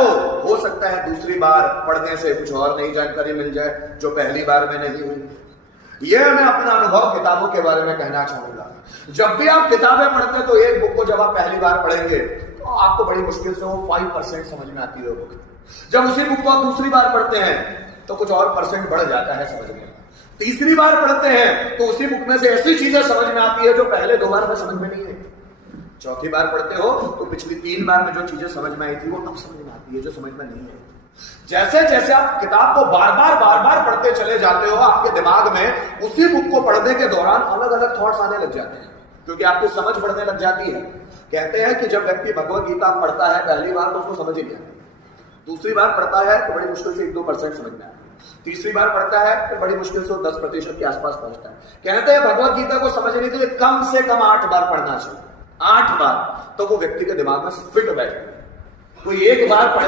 तो हो सकता है दूसरी बार पढ़ने से कुछ और नई जानकारी मिल जाए जो पहली बार में नहीं हुई। यह मैं अपना अनुभव किताबों के बारे में कहना चाहूंगा। जब भी आप किताबें पढ़ते तो एक बुक को जब आप पहली बार पढ़ेंगे तो आपको बड़ी मुश्किल से वो 5% समझ में आती है बुक। जब उसी बुक को आप दूसरी बार पढ़ते हैं तो कुछ और परसेंट बढ़ जाता है समझने में। तीसरी बार पढ़ते हैं तो उसी बुक में से ऐसी चीजें समझ में आती है जो पहले 2 बार में समझ में नहीं आई। चौथी बार पढ़ते हो तो पिछली 3 बार में जो चीजें समझ में आई थी वो अब समझ में आती है जो समझ में नहीं आई। जैसे जैसे आप किताब को बार बार पढ़ते चले जाते हो आपके दिमाग में उसी बुक को पढ़ने के दौरान अलग अलग थॉट्स आने लग जाते हैं क्योंकि आपको समझ बढ़ने लग जाती है। कहते हैं कि जब व्यक्ति भगवत गीता पढ़ता है पहली बार तो उसको समझ ही नहीं आता, दूसरी बार पढ़ता है तो बड़ी मुश्किल से 1-2% समझ में आता है, तीसरी बार पढ़ता है तो बड़ी मुश्किल से 10% के आसपास पहुंचता है। कहते हैं भगवत गीता को समझने के लिए कम से कम 8 बार पढ़ना चाहिए, 8 बार, तो वो व्यक्ति के दिमाग में फिट बैठे। कोई एक बार